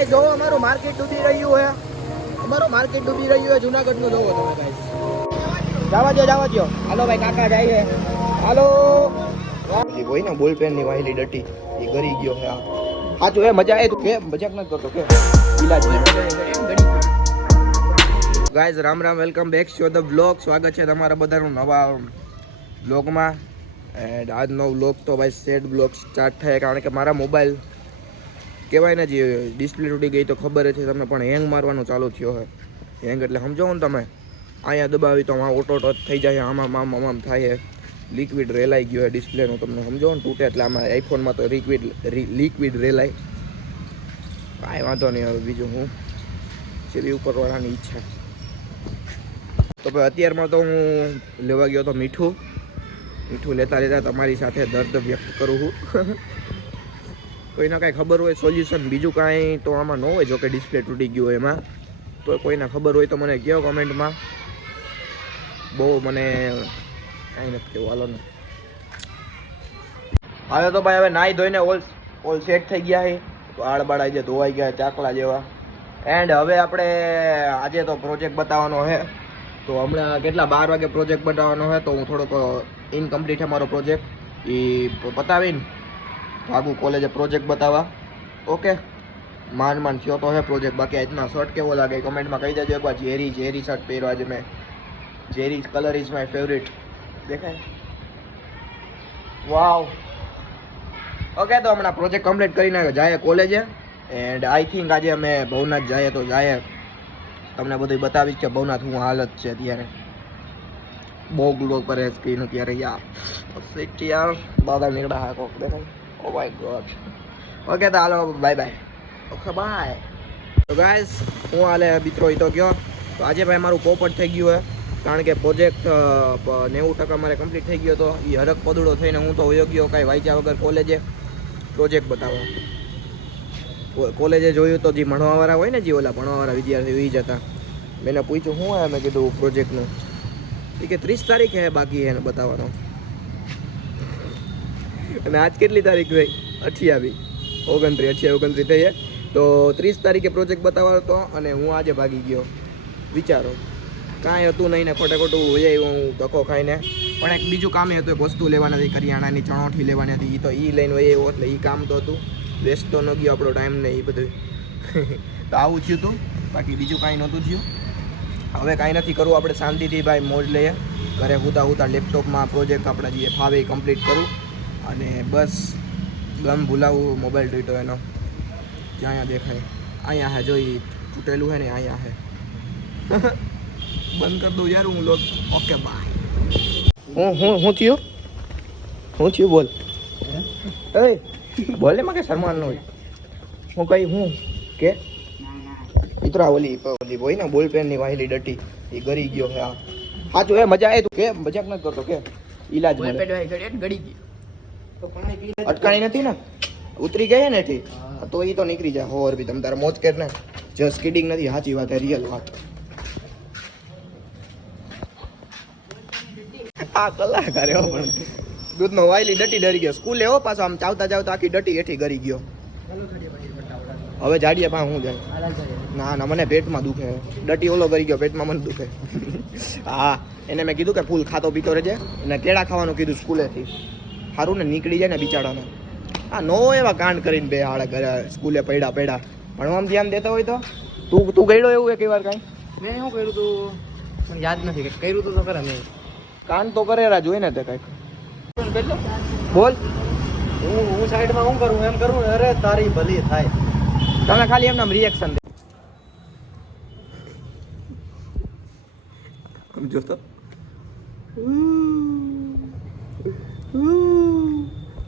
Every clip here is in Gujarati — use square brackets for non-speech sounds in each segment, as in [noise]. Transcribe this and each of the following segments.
ગાય જોવો અમારું માર્કેટ ડૂબી રહ્યું છે અમારું માર્કેટ ડૂબી રહ્યું છે જુનાગઢનું જોવો તમે ગાઈસ જવા દો જવા દો હાલો ભાઈ કાકા જાય છે. હાલો. હોય ને બોલ પેનની વાયલી ડટી. એ ગરી ગયો હે આ. એ મજા એ તું કે મજાક ન કરતો કે. Guys Ram Ram welcome back to the blog સ્વાગત છે તમારા બધાનું નવા બ્લોગમાં એન્ડ આજનો બ્લોગ તો ભાઈ સેટ બ્લોગ સ્ટાર્ટ થાય કારણ કે મારા મોબાઈલ કહેવાય ને જે ડિસ્પ્લે તૂટી ગઈ તો ખબર છે તમને, પણ હેંગ મારવાનું ચાલુ થયો હોય હેંગ એટલે સમજો ને તમે. અહીંયા દબાવી તો આમાં ઓટો ટચ થઈ જાય, આમાં, આમ આમ આમ થાય લિક્વિડ રેલાઈ ગયો હોય ડિસ્પ્લેનું તમને સમજો ને તૂટે એટલે આમાં આઈફોનમાં તો લિક્વિડ લિક્વિડ રેલાય. કાંઈ વાંધો નહીં હવે બીજું હું સીધી ઉપરવાળાની ઈચ્છા. તો ભાઈ અત્યારમાં તો હું લેવા ગયો તો મીઠું. મીઠું લેતા લેતા તમારી સાથે દર્દ વ્યક્ત કરું છું. [laughs] કોઈને કાંઈ ખબર હોય સોલ્યુશન બીજું કાંઈ તો આમાં ન હોય, જો કે ડિસ્પ્લે તૂટી ગયું એમાં. તો કોઈને ખબર હોય તો મને કહો કમેન્ટમાં. બહુ મને કાંઈ નથી કહેવું, હાલો ને. હવે તો ભાઈ, હવે નાહી ધોઈને ઓલ ઓલ સેટ થઈ ગયા છે. વાળ બાળ આજે ધોવાઈ ગયા, ચાકલા જેવા. એન્ડ હવે આપણે આજે તો પ્રોજેક્ટ બતાવવાનો છે. તો હમણાં કેટલા? બાર વાગે પ્રોજેક્ટ બતાવવાનો છે. તો હું થોડોક ઇનકમ્પ્લીટ છે મારો પ્રોજેક્ટ એ પતાવીને ભાગું કોલેજે પ્રોજેક્ટ બતાવવા. ઓકે માંડ માંડ થયો તો હે પ્રોજેક્ટ. બાકી આજના શર્ટ કેવો લાગે કમેન્ટમાં કહી દેજો એકવાર. ઝેરી ઝેરી શર્ટ પહેર્યો આજે મેં. ઝેરી કલર ઇઝ માય ફેવરિટ દેખાય? વાવ ઓકે તો હમણાં પ્રોજેક્ટ કમ્પ્લીટ કરીને જાય કોલેજે. એન્ડ આઈ થિંક આજે અમે ભવનાથ જાય તો જાય તમને બધું બતાવીશ કે ભવનાથ હું હાલત છે અત્યારે. બહુ ગ્લો કરે સ્ક્રીન અત્યારે યાર. યાર. દાદા નીકળા હા કોક દેખાય? ઓ my god. તો હાલો બાય બાય ઓકે બાય તો ગાઈસ હું હાલે મિત્રો તો ગયો તો આજે ભાઈ મારું પોપટ થઈ ગયું હે. કારણ કે પ્રોજેક્ટ નેવું ટકા મારે કમ્પ્લીટ થઈ ગયો હતો એ હરક પદુડો થઈને હું તો વયો ગયો કાંઈ વાંચ્યા વગર કોલેજે પ્રોજેક્ટ બતાવવા કોલેજે જોયું તો જે ભણવાવાળા હોય ને જે ઓલા ભણવાવાળા વિદ્યાર્થી એ જ હતા. મેં પૂછ્યું, શું હે મેં કીધું પ્રોજેક્ટનું એ કે, ત્રીસ તારીખે બાકી એને બતાવવાનો. અને આજ કેટલી તારીખ થઈ? અઠ્યાવી. ઓગણત્રીસ અઠ્યાવી, ઓગણત્રીસ થઈ હે. તો ત્રીસ તારીખે પ્રોજેક્ટ બતાવવાનો હતો અને હું આજે ભાગી ગયો. વિચારો. કાંઈ હતું નહીં ને ખોટે ખોટું હોય હું ધક્કો ખાઈને પણ એક બીજું કામ હતું, એક વસ્તુ લેવાની હતી, કરિયાણાની ચણોઠી લેવાની હતી. એ તો એ લઈને વહી એવું એટલે એ કામ તો હતું. વેસ્ટ તો ન ગયો આપણો ટાઈમ ને એ બધું. [laughs] તો આવું થયું હતું બાકી બીજું કાંઈ નહોતું થયું. હવે કાંઈ નથી કરવું, આપણે શાંતિથી ભાઈ મોજ લઈએ. ઘરે હુતા હુતા લેપટોપમાં પ્રોજેક્ટ આપણે જે ફાવે એ કમ્પ્લીટ કરું. અને બસ ગમ ભૂલાવું મોબાઈલ જોઈતો એનો. જ્યાં અહીંયા દેખાય? અહીંયા હે જોઈ તૂટેલું હે ને અહીંયા હે. બંધ કરી દઉં યાર હું લોક. ઓકે બાય હું હું હું થયું? હું થયું? બોલ. એ બોલે માં કે શરમાન હોય. હું કઈ હું? કે? મિત્રો આ ઓલી ઓલી હોય ને બોલ પેનની વાહેલી ડટી. એ ગરી ગયો હે આ. સાચું એ મજા આવે તું કે? મજાક નથી કરતો કે? ઈલાજ મળે. અટકાણી નથી ને? ઉતરી ગયા ને એથી તો એ તો નીકળી જાય. હોર બી તમે તારે મોજ કેર ને. જસ્ટ કિડિંગ નથી સાચી વાત રિયલ વાત. આ કલાકાર એવો પણ. દૂધનો વાયલી ડટી ડરી ગયો. સ્કૂલે એવો પાછો આમ ચાવતા ચાવતા આખી ડટી એઠી ગરી ગયો. હવે જાડીએ પા હું જાય? ના ના મને પેટમાં દુખે. ડટી ઓલો કરી ગયો પેટમાં મને દુખે. હા એને મેં કીધું કે ફૂલ ખાતો પીતો રહેજે. અને કેળા ખાવાનું કીધું સ્કૂલેથી. સારું ને નીકળી જાય ને બિચારાને. હા નો એવા કાંડ કરીને બે હાડા ઘરે સ્કૂલે પડ્યા પડ્યા. ભણવામાં ધ્યાન દેતા હોય તો? તું તું ગયેલો એવું એક વાર કાંઈ? મેં શું કર્યું તું? પણ યાદ નથી કર્યું તું તો ખરા મેં. કાન તો કરેલા જોઈ ને તે કંઈક. બોલ હું હું સાઈડમાં શું કરું? એમ કરું ને, અરે તારી ભલી થાય. તમે ખાલી એમના રિએક્શન દે. સમજો તો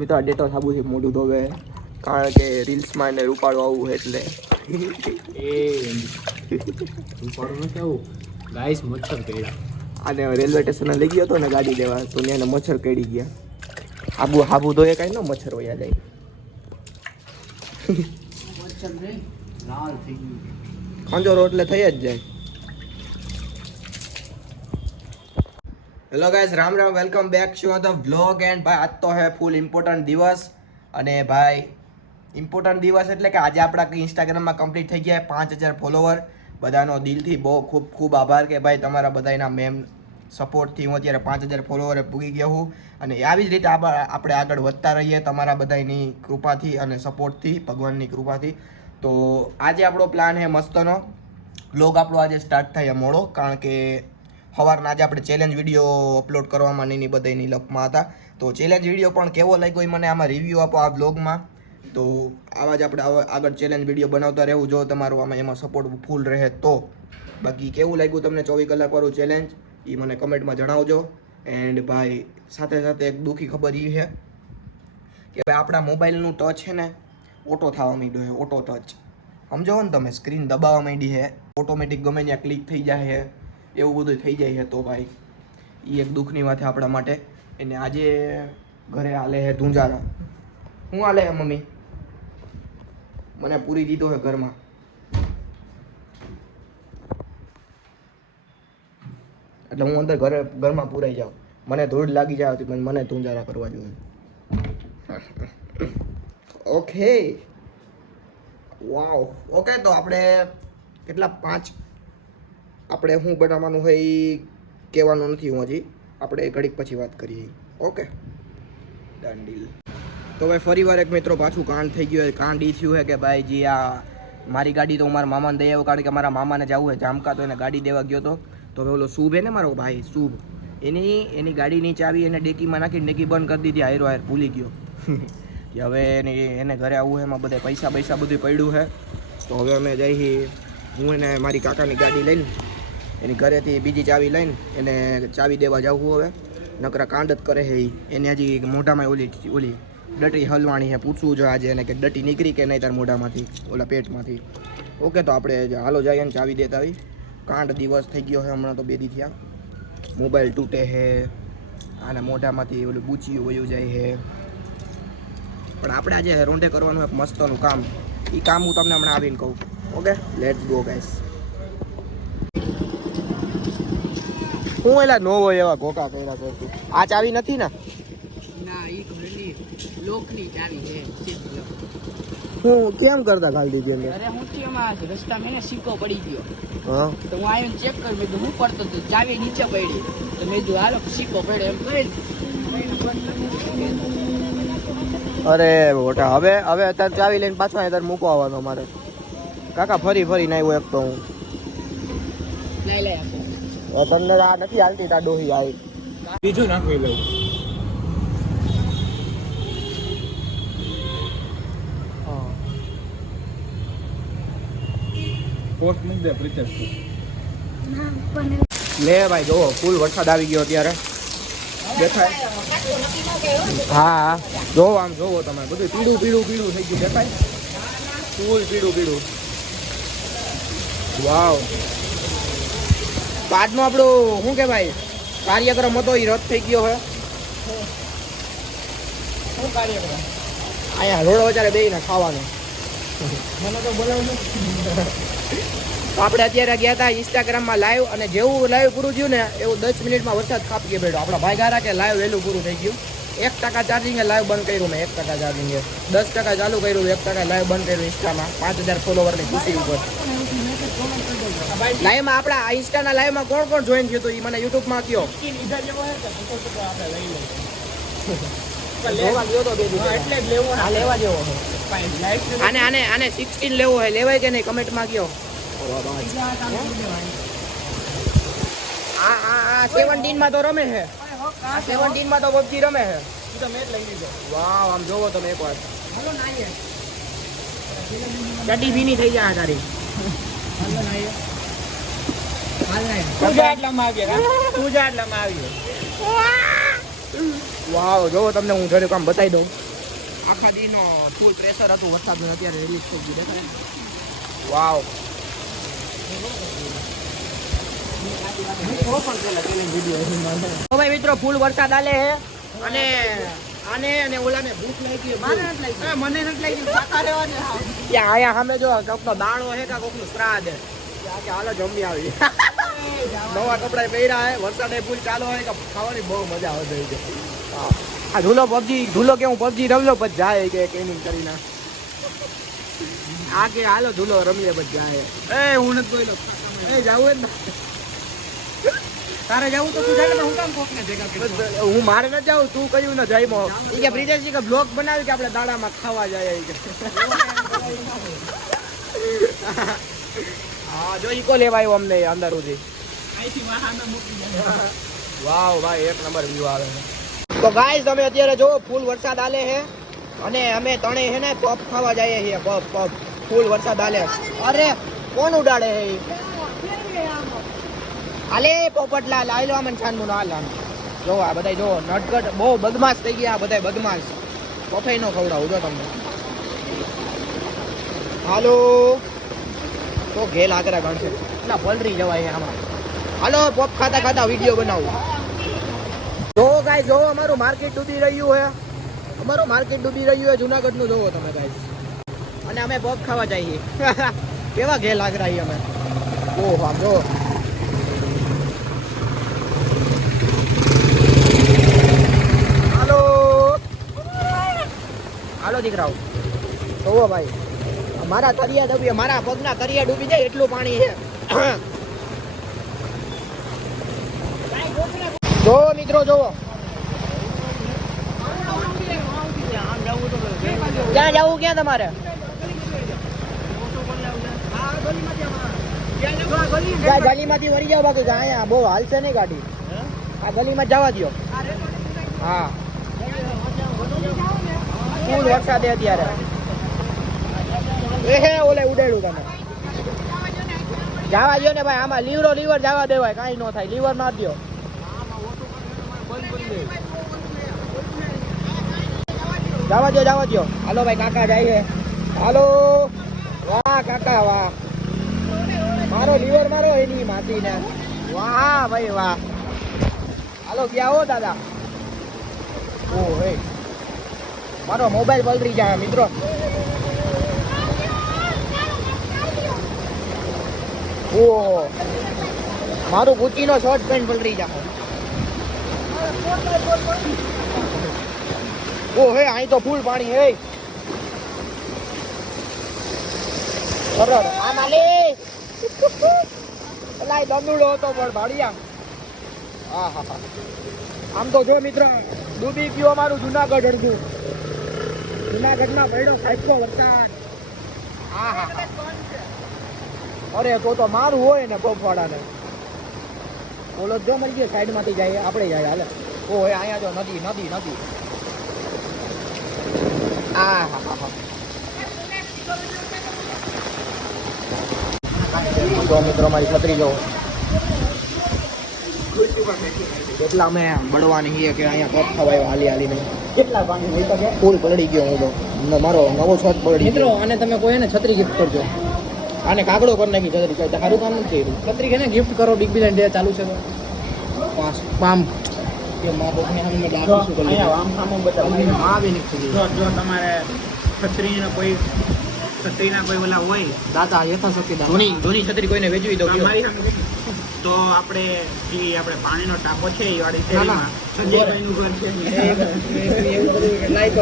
મિત્રો આ ડેટો સાબુથી મોઢું ધોવે કારણ કે રીલ્સમાં એને રૂપાળું આવવું એટલે. એ નથી આવું ગાઈસ મચ્છર કર્યા. આને રેલવે સ્ટેશને લઈ ગયો હતો ને ગાડી લેવા તો એને મચ્છર કેડી ગયા. હાબુ હાબુ ધોયે કાંઈ ન મચ્છર હોય જાય. ખંજોરો એટલે થઈ જ જાય. Hello guys Ram Ram welcome back to the vlog and ભાઈ આજ તો હે ફૂલ ઇમ્પોર્ટન્ટ દિવસ અને ભાઈ ઇમ્પોર્ટન્ટ દિવસ એટલે કે આજે આપણા ઇન્સ્ટાગ્રામમાં કમ્પ્લીટ થઈ ગયા પાંચ હજાર ફોલોવર બધાનો દિલથી બહુ ખૂબ ખૂબ આભાર કે ભાઈ તમારા બધાના મેમ સપોર્ટથી હું અત્યારે પાંચ હજાર ફોલોવરે પૂગી ગયો હું અને આવી જ રીતે આપ- આપણે આગળ વધતા રહીએ તમારા બધાની કૃપાથી અને સપોર્ટથી ભગવાનની કૃપાથી. તો આજે આપણો પ્લાન છે મસ્તનો. બ્લોગ આપણો આજે સ્ટાર્ટ થાય મોડો કારણ કે સવારના આજે આપણે ચેલેન્જ વીડિયો અપલોડ કરવામાં ની બધાની લપમાં હતા. તો ચેલેન્જ વીડિયો પણ કેવો લાગ્યો એ મને આમાં રિવ્યૂ આપો આ બ્લોગમાં તો આવા જ આપણે આગળ ચેલેન્જ વીડિયો બનાવતા રહેવું. જો તમારું આમાં એમાં સપોર્ટ ફૂલ રહે તો. બાકી કેવું લાગ્યું તમને ચોવીસ કલાકવાળું ચેલેન્જ એ મને કમેન્ટમાં જણાવજો. એન્ડ ભાઈ, સાથે સાથે એક દુઃખી ખબર એ છે કે ભાઈ આપણા મોબાઈલનું ટચ છે ને ઓટો થવા માંડ્યો છે ઓટો ટચ સમજો ને તમે સ્ક્રીન દબાવવા માંડી છે ઓટોમેટિક ગમે ત્યાં ક્લિક થઈ જાય છે. એવું બધું થઈ જાય છે તો ભાઈ એ એક દુઃખની વાત આપણા માટે. એને આજે ઘરે હાલે છે ધુંજારા શું હાલે છે, મમ્મી? મને પૂરી દીધો છે ઘરમાં. એટલે હું અંદર ઘરે, ઘરમાં પૂરાઈ જાઉં. મને ધૂળ લાગી જાય હતી, પણ મને ધુંજારા કરવા જોઈએ. ઓકે વાવ ઓકે તો આપણે કેટલા? પાંચ આપણે શું બનાવવાનું હોય એ કહેવાનું નથી હું હજી. આપણે ઘડીક પછી વાત કરીએ. ઓકે ડન તો ભાઈ ફરી વાર એક મિત્રો પાછું કાંડ થઈ ગયું કાંડ ઈ થયું છે કે ભાઈ જે આ મારી ગાડી તો મારા મામાને દઈ આવ્યો, કારણ કે મારા મામાને જવું હોય જામકા, તો એને ગાડી દેવા ગયો હતો તો હવે ઓલો શુભ હે ને મારો ભાઈ, શુભ. એની એની ગાડીની ચાવી એને ડેકીમાં નાખીને ડેકી બંધ કરી દીધી, હાયરો હાયર ભૂલી ગયો. કે હવે એની, એને ઘરે આવવું એમાં બધા પૈસા પૈસા બધું પડ્યું છે તો હવે અમે જઈ હું એને મારી કાકાની ગાડી લઈને એની ઘરેથી બીજી ચાવી લઈને એને ચાવી દેવા જવું હવે. નકરા કાંડ જ કરે છે એને હજી મોઢામાં ઓલી ઓલી ડટી હલવાણી છે પૂછવું જો આજે એને કે ડટી નીકળી કે નહીં તાર મોઢામાંથી, ઓલા પેટમાંથી. ઓકે, તો આપણે હાલો જઈએ ને ચાવી દેતા આવી કાંડ દિવસ થઈ ગયો છે હમણાં તો બે દી થયા. મોબાઈલ તૂટે છે. આને મોઢામાંથી ઓલું બૂચિયું વયું જાય છે. પણ આપણે આજે રોંઢે કરવાનું એક મસ્તનું કામ. એ કામ હું તમને હમણાં આવીને કહું. ઓકે? લેટ્સ ગો ગાઈસ હું એલા નો હોય એવા ઘોકા કર્યા કરતું. આ ચાવી નથી ને? ના ઈ લોકની ચાવી હું કેમ કરતા ખાલી દીધી અંદર? અરે હું કેમ એમાં રસ્તામાં એને સિક્કો પડી ગયો. હા. તો હું આવીને ચેક કર મેં હું પડતો તો ચાવી નીચે પડી. તો મેં જો હાલો સિક્કો પડ્યો એમ કહી અરે મોટા હવે હવે અત્યારે ચાવી લઈને પાછો અત્યારે મૂકો આવવાનો મારે. કાકા ફરી ફરી ના આવ્યો એક તો હું. લઈ લઈ તમને આ નથી હાલતી તા ડોહી આવી. બીજું નાખવી લઉં પોસ્ટ મૂક દે પ્રિચેસ લે ભાઈ જોવો ફૂલ વરસાદ આવી ગયો અત્યારે. દેખાય? હા. હા જોવો આમ જોવો તમે. બધું પીળું પીળું પીળું થઈ ગયું. દેખાય? ફૂલ પીળું પીળું. વાવ. તો આજનો આપણું શું કહેવાય કાર્યક્રમ હતો એ રદ થઈ ગયો હવે. શું કાર્યક્રમ? અહીંયા રોડ વચારે બેહીને ખાવાનું. મને તો બોલાવજો તો આપણે અત્યારે ગયા હતા ઇન્સ્ટાગ્રામમાં લાઈવ અને જેવું લાઈવ પૂરું થયું ને એવું દસ મિનિટમાં વરસાદ કાપી ગયો બેઠો. આપણા ભાઈ ગારા કે લાઈવ વહેલું પૂરું થઈ ગયું. એક ટકા ચાર્જિંગે લાઈવ બંધ કર્યું મેં એક ટકા ચાર્જિંગે દસ ટકા ચાલુ કર્યું એક ટકા લાઈવ બંધ કર્યું ઇન્સ્ટામાં પાંચ હજાર ફોલોવરની ખુશી ઉપર. લાઈવમાં આપણા ઇન્સ્ટાના લાઈવમાં કોણ કોણ જોઈન થયું હતું એ મને યુટ્યુબમાં કયો. તો [laughs] તો તો આને આને આને સિક્સટીન લેવો હોય લેવાય કે નહીં? કમેન્ટમાં કયો. આ આ આ સેવન્ટીનમાં તો રમે છે? સેવન્ટીનમાં તો પબજી રમે છે વાવ આમ જોવો તમે એકવાર. ચડી ભીની થઈ જાય તારી વાવ જોવો તમને હું ઘરે કામ બતાવી દઉં. આખા દીનો ફૂલ પ્રેશર હતું વરસાદનું અત્યારે રિલીઝ થઈ ગયું દેખાય વાવ. ભાઈ મિત્રો ફૂલ વરસાદ આલે હે. અને આને અને ઓલાને ભૂખ લાગી મારે નથી મને નથી લાગી ખાતા રહેવા આયા સામે જો કોકનો દાણો હે કા કોકનું શ્રાદ્ધ હાલો જમી આવી [laughs] નવા કપડા પહેર્યા હે વરસાદ ફૂલ ચાલુ હોય કે ખાવાની બહુ મજા આવે છે આ ઢૂલો પબજી ઢૂલો કે હું પબજી રમલો પછી જાય કે ગેમિંગ કરીને. આ કે હાલો ધૂલો રમીએ બધા જાય. એ હું નથી કોઈનો એ જાવું ને? તારે જવું તો તું જાય ને હું કામ કોકને ભેગા કરી હું મારે ન જાઉં તું કયું ન જાય મો. એ કે બ્રિજેશ કે બ્લોગ બનાવી કે આપણે દાડામાં ખાવા જાય કે. હા જો ઈકો લેવાયો અમને અંદર સુધી. વાવ ભાઈ એક નંબર વ્યૂ આવે છે. તો ગાઈસ અમે અત્યારે જો ફૂલ વરસાદ આલે છે અને અમે તણે છે ને પપ ખાવા જઈએ છીએ. પપ પપ ફૂલ વરસાદ આલે. અરે કોણ ઉડાડે ઈ? આલે પોપટલાલ આયલો આમન છાનમું હાલ આમ. જો આ બધા જો નટકટ બહુ બદમાશ થઈ ગયા આ બધાય બદમાશ. પફાઈ નો ખવડાવું જો તમને. હાલો. તો ઘેલ આગરા ગણશે એટલા પલરી જવાય આમાં હાલો, પોપ ખાતા ખાતા વીડિયો બનાવું. જો ગાય, જો અમારું માર્કેટ ડૂબી રહ્યું છે. અમારું માર્કેટ ડૂબી રહ્યું છે. જુનાગઢનું જોવો તમે ગાય. અને અમે પોપ ખાવા જઈએ. [laughs] કેવા ઘે લાગ રહી અમે. ઓહો આમ જો. હાલો. હાલો દીકરાઓ. જોવો ભાઈ. મારા તરિયા ડૂબી મારા પગના તરિયા ડૂબી જાય એટલું પાણી છે. જો મિત્રો, જોવો. ક્યાં જવું, ક્યાં તમારે? ગલીમાંથી વળી જાવ બાકી અહીંયા બહુ હાલશે નહીં ગાડી. આ ગલીમાં જવા દો હા. ફૂલ વરસાદે અત્યારે. એ હે, ઓલે ઉડાડ્યું તમે. જવા દો ને ભાઈ, આમાં લીવરો લીવર જવા દેવાય, કાંઈ ન થાય લીવર માર દો જવા દો જવા દો હાલો ભાઈ, કાકા જાય હાલો. વાહ, કાકા, વાહ. મારો લીવર મારો એની માસીને. વાહ, ભાઈ, વાહ. હાલો, ક્યાં હો, દાદા? ઓ, હે. મારો મોબાઈલ પલરી જાય, મિત્રો. ઓ મારું ગુચીનો શોર્ટ પેન્ટ પલરી જાય ઓ હે અહીં તો ફૂલ પાણી હે. સરળ આ માલી હતો, પણ ભાડિયા હા હા હા. આમ તો જો મિત્ર, ડૂબી ગયો અમારું જુનાગઢ અડધું. જુનાગઢમાં પડ્યો સાહેબ વરસાદ. હા હા. અરે તો તો મારું હોય ને પગવાડાને ઓલો જો મરી ગયો સાઈડમાંથી જાય આપણે જાય હાલે. ઓ હે અહીંયા જો નદી નદી નદી. આ હા હા હા. મિત્રો મારી છત્રી જો. કેટલા અમે બળવાની છીએ કે અહીંયા પગ ખવાયો હાલી હાલીને. કેટલા પાણી ફૂલ પલળી ગયો હું તો. મારો નવો છત પલળી મિત્રો અને તમે કોઈ ને છત્રી ગિફ્ટ કરજો. આને કાગડો કરી નાખી છત્રી કઈ સારું કામ નથી કર્યું છત્રી કેને ગિફ્ટ કરો બિગ બિલિયન ડે ચાલુ છે તો પાંચ પામ કે મા બાપને સામે મેં ડાકું શું કરી. આમ સામે બતાવો આ બી નથી જો જો તમારે છત્રીના કોઈ છત્રીના કોઈ ઓલા હોય દાતા યથાશક્તિ ધોની ધોની છત્રી કોઈને વેચવી દો. મારી સામે તો આપણે જે આપણે પાણીનો ટાંકો છે એ વાળી. શેરીમાં સંજયભાઈનું ઘર છે એવું બધું નહીં.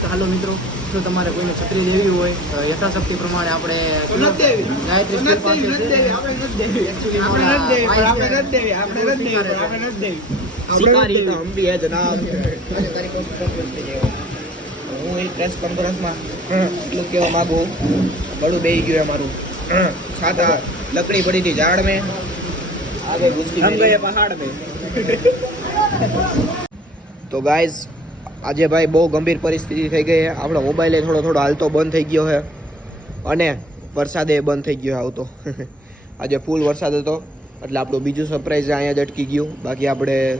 તો હાલો મિત્રો જો તમારે કોઈને છત્રી લેવી હોય તો યથાશક્તિ પ્રમાણે આપણે હું એક પ્રેસ કોન્ફરન્સમાં એટલું કહેવા માગુ. બળું બે ગયું અમારું છાતા લકડી પડી હતી ઝાડ મેં. આગળ પહાડ મેં. તો ગાઈઝ આજે ભાઈ બહુ ગંભીર પરિસ્થિતિ થઈ ગઈ છે. આપણો મોબાઈલે થોડો થોડો હાલતો બંધ થઈ ગયો છે. અને વરસાદે બંધ થઈ ગયો આવતો. [laughs] આજે ફૂલ વરસાદ હતો. એટલે આપણું બીજું સરપ્રાઈઝ અહીંયા જ અટકી ગયું. બાકી આપણે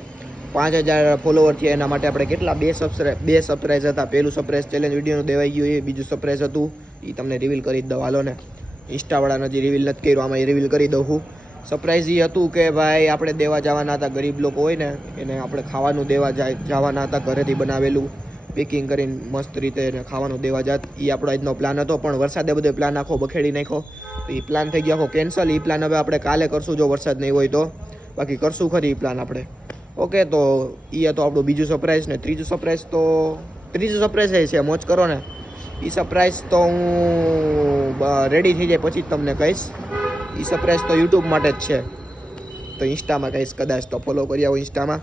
પાંચ હજાર ફોલોવર થયા. એના માટે આપણે કેટલા? બે સબસ્ક્રાઈબ બે સરપ્રાઈઝ હતા. પહેલું સરપ્રાઈઝ ચેલેન્જ વિડીયોનું દેવાઈ ગયું એ. બીજું સરપ્રાઈઝ હતું. એ તમને રિવીલ કરી જ દઉં. હાલો ને. ઇન્સ્ટાવાળાને જે રિવીલ નથી કર્યું. આમાં એ રિવીલ કરી દઉં હું. સરપ્રાઈઝ એ હતું કે ભાઈ, આપણે દેવા જવાના હતા, ગરીબ લોકો હોય ને, એને આપણે ખાવાનું દેવા જાય, જવાના હતા, ઘરેથી બનાવેલું પેકિંગ કરીને મસ્ત રીતે ખાવાનું દેવા જાત. એ આપણો આજનો પ્લાન હતો, પણ વરસાદે બધો પ્લાન આખો બખેડી નાખ્યો. તો એ પ્લાન થઈ ગયો, આખો કેન્સલ એ પ્લાન હવે આપણે કાલે કરશું જો વરસાદ નહીં હોય તો. બાકી કરશું ખરી એ પ્લાન આપણે. ઓકે તો એ હતો આપણું બીજું સરપ્રાઈઝ ને ત્રીજું સરપ્રાઈઝ તો, ત્રીજું સરપ્રાઈઝ છે, મોજ કરો ને. એ સરપ્રાઈઝ તો હું રેડી થઈ જાય, પછી જ તમને કહીશ. એ સરપ્રાઈઝ તો યુટ્યુબ માટે જ છે. તો ઇન્સ્ટામાં કહીશ કદાચ તો ફોલો કરી આવો ઇન્સ્ટામાં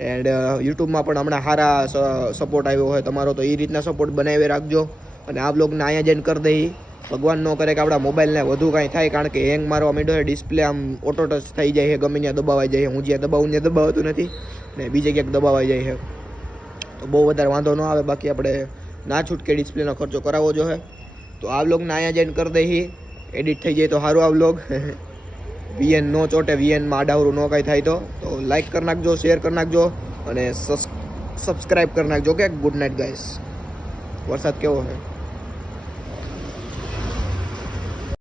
એન્ડ યુટ્યુબમાં પણ હમણાં સારા સપોર્ટ આવ્યો હોય તમારો, તો એ રીતના સપોર્ટ બનાવી રાખજો. અને આ બ્લોગને અહીંયા જઈને કરી દઈ ભગવાન ન કરે કે આપણા મોબાઈલને વધુ કાંઈ થાય, કારણ કે હેંગ મારવા માંડ્યો ડિસ્પ્લે આમ ઓટો ટચ થઈ જાય છે, ગમે ત્યાં દબાવાઈ જાય હું જ્યાં દબાવું ત્યાં દબાવતું નથી, ને બીજે ક્યાંક દબાવાઈ જાય છે. તો બહુ વધારે વાંધો ન આવે, બાકી આપણે ના છૂટકે ડિસ્પ્લેનો ખર્ચો કરાવવો જોઈએ. તો આ બ્લોગને અહીંયા જઈને કરી દઈ એડિટ થઈ જાય તો સારું આ વ્લોગ વીએન [laughs] નો ચોટે વીએનમાં આડાવરું ન કાંઈ થાય તો. તો લાઈક કરી નાખજો શેર કરી નાખજો અને સબસ્ક્રાઈબ કરી નાખજો કે ગુડ નાઇટ ગાઈસ વરસાદ કેવો છે?